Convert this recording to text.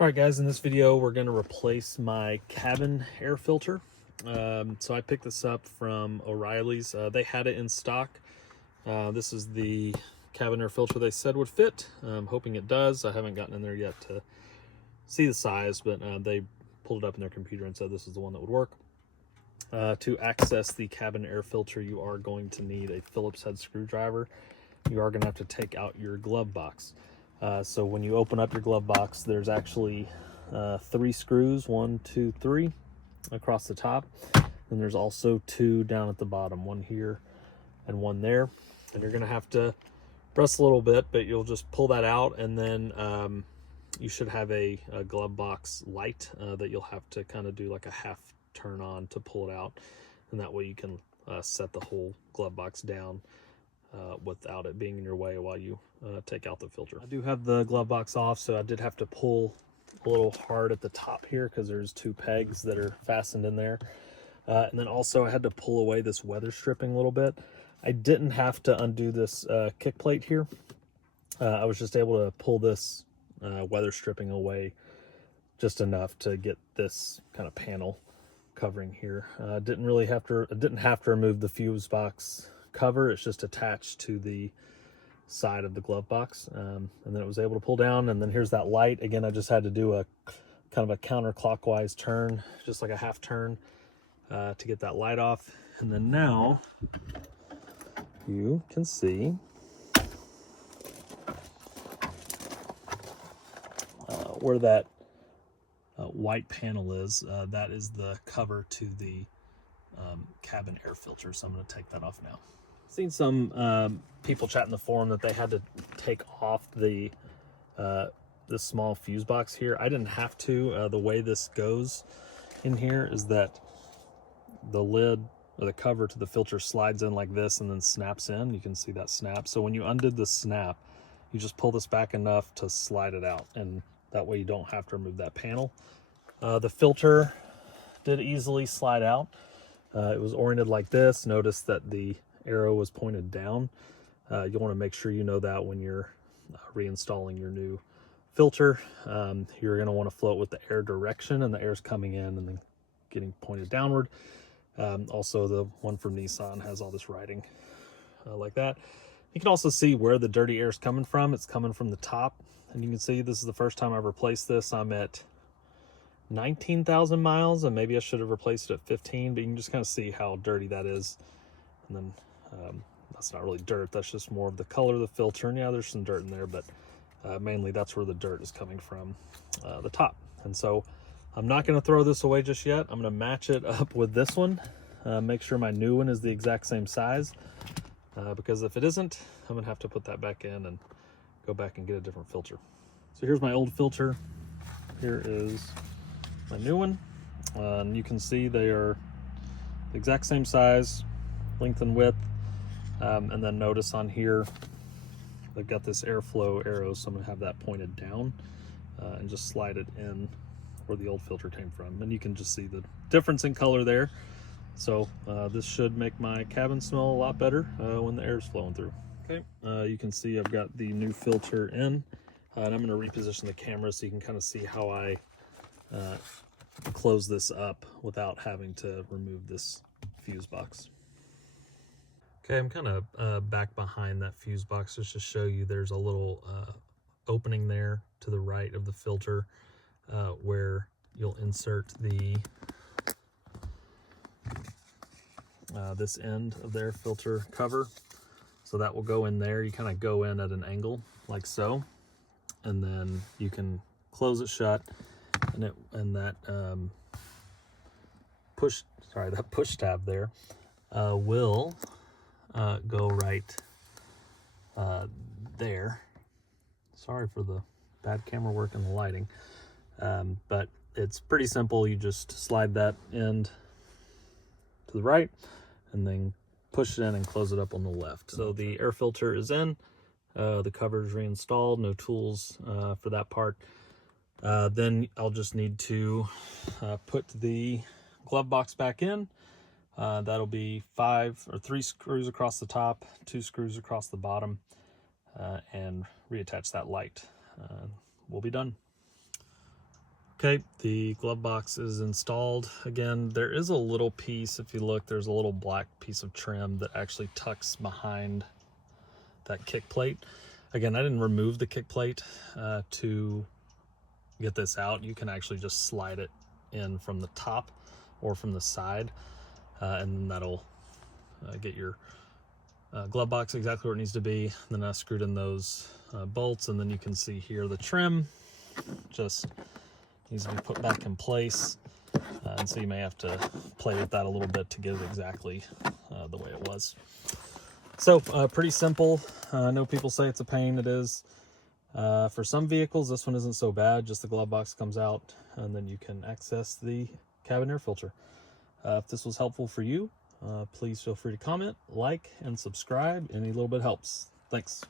All right, guys, in this video, we're going to replace my cabin air filter. So I picked this up from O'Reilly's. They had it in stock. This is the cabin air filter they said would fit. I'm hoping it does. I haven't gotten in there yet to see the size, but they pulled it up in their computer and said this is the one that would work. To access the cabin air filter, you are going to need a Phillips head screwdriver. You are going to have to take out your glove box. So when you open up your glove box, there's actually 3 screws, 1, 2, 3 across the top. And there's also 2 down at the bottom, 1 here and 1 there. And you're going to have to press a little bit, but you'll just pull that out, and then you should have a glove box light that you'll have to kind of do like a half turn on to pull it out. And that way you can set the whole glove box down without it being in your way while you take out the filter. I do have the glove box off, so I did have to pull a little hard at the top here because there's 2 pegs that are fastened in there. And then also I had to pull away this weather stripping a little bit. I didn't have to undo this kick plate here. I was just able to pull this weather stripping away just enough to get this kind of panel covering here. Didn't have to remove the fuse box cover. It's just attached to the side of the glove box, and then it was able to pull down. And then here's that light again. I just had to do a kind of a counterclockwise turn, just like a half turn, to get that light off. And then now you can see where that white panel is. That is the cover to the cabin air filter, so I'm going to take that off now. Seen some people chat in the forum that they had to take off the this small fuse box here. I didn't have to. The way this goes in here is that the lid or the cover to the filter slides in like this and then snaps in. You can see that snap. So when you undid the snap, you just pull this back enough to slide it out, and that way you don't have to remove that panel. The filter did easily slide out. It was oriented like this. Notice that the arrow was pointed down. You want to make sure you know that when you're reinstalling your new filter. You're going to want to float with the air direction, and the air's coming in and then getting pointed downward. Also, the one from Nissan has all this writing like that. You can also see where the dirty air is coming from. It's coming from the top, and you can see this is the first time I've replaced this. I'm at 19,000 miles, and maybe I should have replaced it at 15, but you can just kind of see how dirty that is. And then that's not really dirt, that's just more of the color of the filter. And yeah, there's some dirt in there, but mainly that's where the dirt is coming from, the top. And so I'm not going to throw this away just yet. I'm going to match it up with this one, make sure my new one is the exact same size, because if it isn't, I'm going to have to put that back in and go back and get a different filter. So here's my old filter. Here is my new one. And you can see they are the exact same size, length and width. And then notice on here, they've got this airflow arrow, so I'm gonna have that pointed down and just slide it in where the old filter came from. And you can just see the difference in color there. So this should make my cabin smell a lot better when the air is flowing through. Okay, you can see I've got the new filter in, and I'm gonna reposition the camera so you can kind of see how I close this up without having to remove this fuse box. Okay, I'm kind of back behind that fuse box just to show you there's a little opening there to the right of the filter where you'll insert the this end of their filter cover. So that will go in there. You kind of go in at an angle like so, and then you can close it shut, and that push tab there will go right there. Sorry for the bad camera work and the lighting, but it's pretty simple. You just slide that end to the right and then push it in and close it up on the left. So the air filter is in, the cover is reinstalled, no tools for that part. Then I'll just need to put the glove box back in. That'll be 3 screws across the top, 2 screws across the bottom, and reattach that light. We'll be done. Okay, the glove box is installed. Again, there is a little piece, if you look, there's a little black piece of trim that actually tucks behind that kick plate. Again, I didn't remove the kick plate to get this out. You can actually just slide it in from the top or from the side, and that'll get your glove box exactly where it needs to be. Then I screwed in those bolts, and then you can see here the trim just needs to be put back in place, and so you may have to play with that a little bit to get it exactly the way it was. So pretty simple. I know people say it's a pain. It is. For some vehicles, this one isn't so bad. Just the glove box comes out, and then you can access the cabin air filter. If this was helpful for you, please feel free to comment, like, and subscribe. Any little bit helps. Thanks.